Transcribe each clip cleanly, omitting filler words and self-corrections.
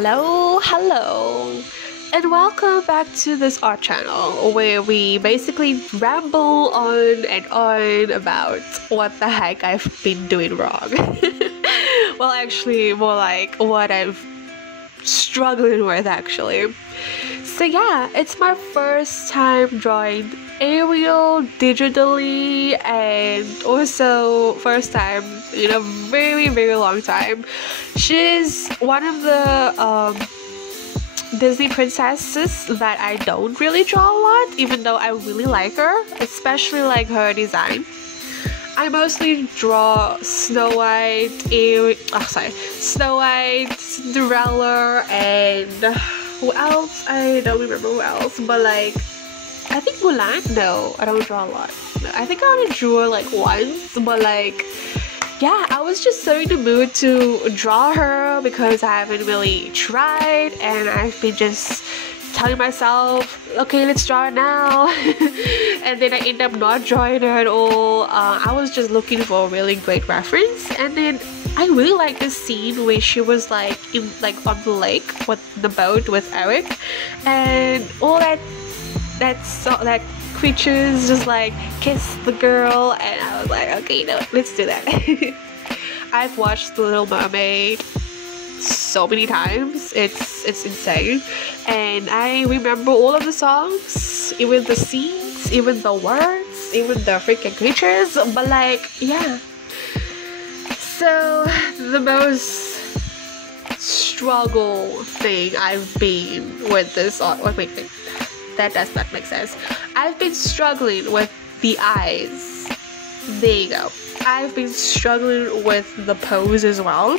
Hello, and welcome back to this art channel where we basically ramble on and on about what the heck I've been doing wrong. Well, actually, more like what I've struggling with actually. So yeah, it's my first time drawing Ariel digitally, and also first time in a very long time. She's one of the Disney princesses that I don't really draw a lot, even though I really like her, especially like her design. I mostly draw Snow White, Cinderella, and who else? I don't remember who else, but like I think Mulan. No, I don't draw a lot. I think I only drew like once, but like yeah, I was just so in the mood to draw her because I haven't really tried, and I've been just telling myself, okay, let's draw it now. And then I end up not drawing her at all. I was just looking for a really great reference, and then I really like this scene where she was like on the lake with the boat with Ariel, and all that creatures just like kiss the girl, and I was like, okay, no, let's do that. I've watched The Little Mermaid so many times. It's insane, and I remember all of the songs, even the scenes, even the words, even the freaking creatures. But like, yeah. So the most struggle thing I've been with this art. Wait, that does not make sense. I've been struggling with the eyes. There you go. I've been struggling with the pose as well.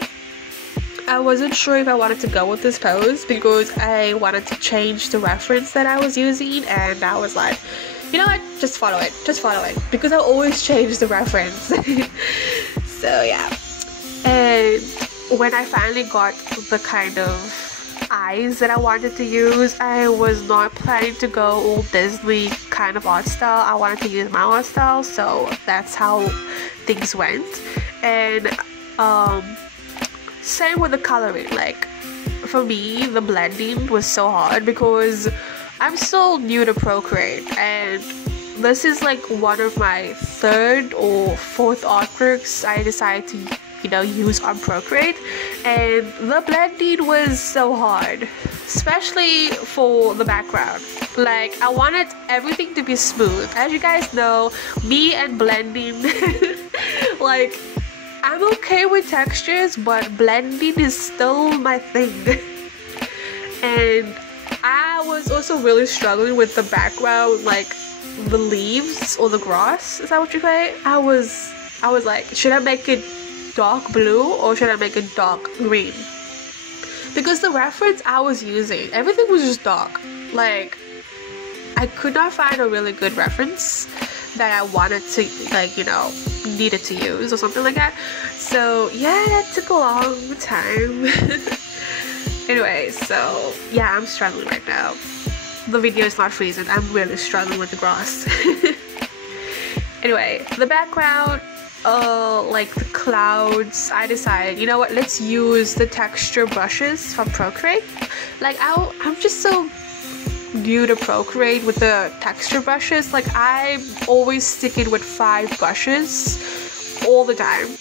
I wasn't sure if I wanted to go with this pose because I wanted to change the reference that I was using, and I was like, you know what, just follow it, because I always change the reference. So yeah, and when I finally got the kind of eyes that I wanted to use, I was not planning to go all Disney kind of art style. I wanted to use my art style, so that's how things went. And same with the coloring. Like for me, the blending was so hard because I'm still new to Procreate, and this is like one of my third or fourth artworks I decided to use on Procreate, and the blending was so hard, especially for the background. Like I wanted everything to be smooth. As you guys know, me and blending, like I'm okay with textures, but blending is still my thing. And I was also really struggling with the background, like the leaves or the grass. Is that what you say? I was like, should I make it dark blue or should I make it dark green? Because the reference I was using, everything was just dark. Like I could not find a really good reference that I wanted to needed to use or something like that. So yeah, that took a long time. Anyway, so yeah, I'm struggling right now. The video is not freezing. I'm really struggling with the grass. Anyway, the background, like the clouds, I decided, you know what, let's use the texture brushes from Procreate. Like I'm just so new to Procreate with the texture brushes. Like I'm always sticking with 5 brushes all the time,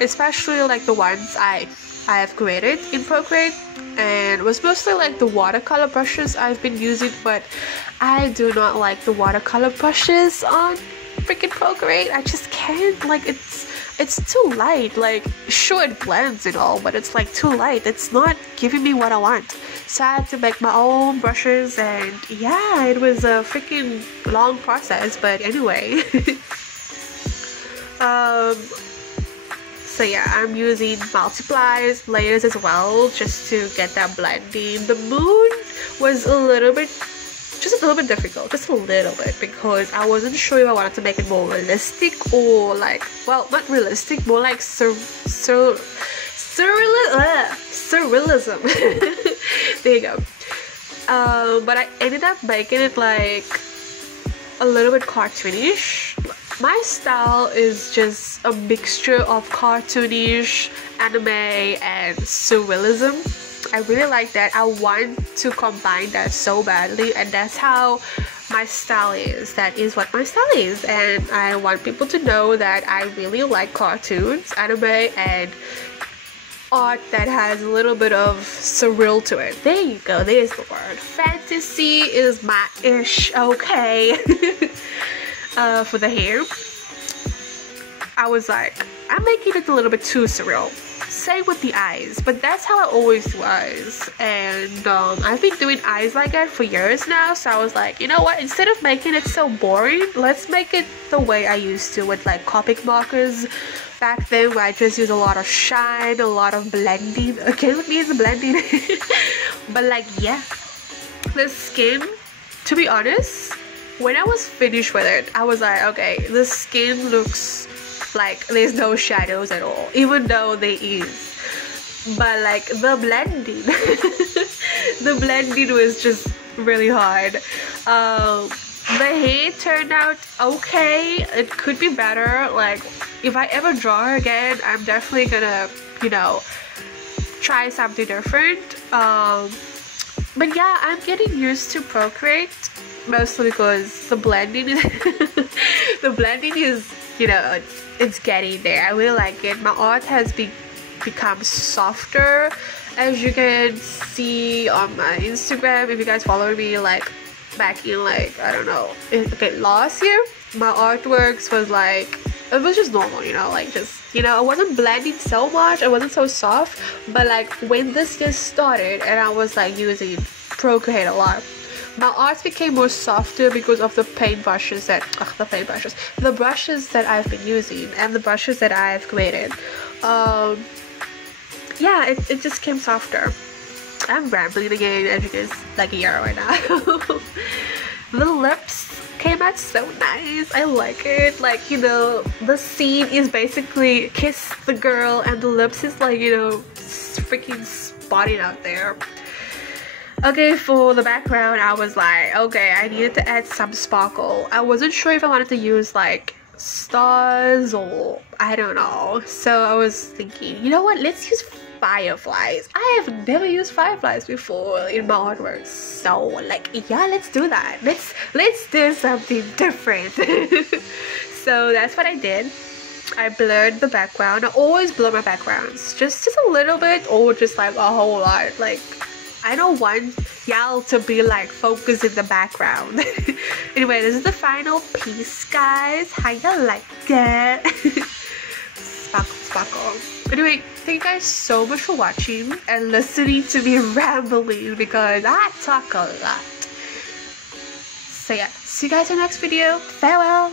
especially like the ones I have created in Procreate, and it was mostly like the watercolor brushes I've been using, but I do not like the watercolor brushes on freaking Procreate. I just can't. Like it's too light. Like sure, it blends and all, but it's like too light. It's not giving me what I want. So I had to make my own brushes, and yeah, it was a freaking long process, but anyway. So yeah, I'm using multipliers, layers as well, just to get that blending. The moon was just a little bit difficult, just a little bit, because I wasn't sure if I wanted to make it more realistic or like, well, not realistic, more like surrealism. There you go. But I ended up making it like a little bit cartoonish. My style is just a mixture of cartoonish, anime, and surrealism. I really like that. I want to combine that so badly, and that's how my style is. That is what my style is, and I want people to know that I really like cartoons, anime, and art that has a little bit of surreal to it. There you go, there's the word. Fantasy is my ish, okay? For the hair, I was like, I'm making it a little bit too surreal. Same with the eyes, but that's how I always do eyes, and I've been doing eyes like that for years now, so I was like, you know what, instead of making it so boring, let's make it the way I used to with like Copic markers back then, where I just use a lot of shine, a lot of blending. Again, with me is the blending. But like, yeah, the skin, to be honest, when I was finished with it, I was like, okay, the skin looks like there's no shadows at all, even though there is. But like the blending, the blending was just really hard. The hair turned out okay. It could be better. Like, if I ever draw again, I'm definitely gonna, you know, try something different. But yeah, I'm getting used to Procreate, mostly because the blending is the blending is, you know, it's getting there. I really like it. My art has become softer, as you can see on my Instagram. If you guys follow me, like back in, like, I don't know, okay, last year, my artworks was like, it was just normal, you know, like just, you know, I wasn't blending so much, I wasn't so soft. But like when this year started and I was like using Procreate a lot, my art became more softer because of the brushes that I've been using and the brushes that I've created. Yeah, it just came softer. I'm rambling again, as you guys like hear right now. The lips came out so nice. I like it. Like, you know, the scene is basically kiss the girl and the lips is like, you know, freaking spotting out there. Okay, for the background, I was like, okay, I needed to add some sparkle. I wasn't sure if I wanted to use like stars or I don't know. So I was thinking, you know what, let's use fireflies. I have never used fireflies before in my artwork. So like, yeah, let's do that. Let's do something different. So that's what I did. I blurred the background. I always blur my backgrounds. Just a little bit or just like a whole lot. Like, I don't want y'all to be like focused in the background. Anyway, this is the final piece, guys. How you like that? Sparkle. Anyway, thank you guys so much for watching and listening to me rambling because I talk a lot. So yeah, see you guys in the next video. Farewell.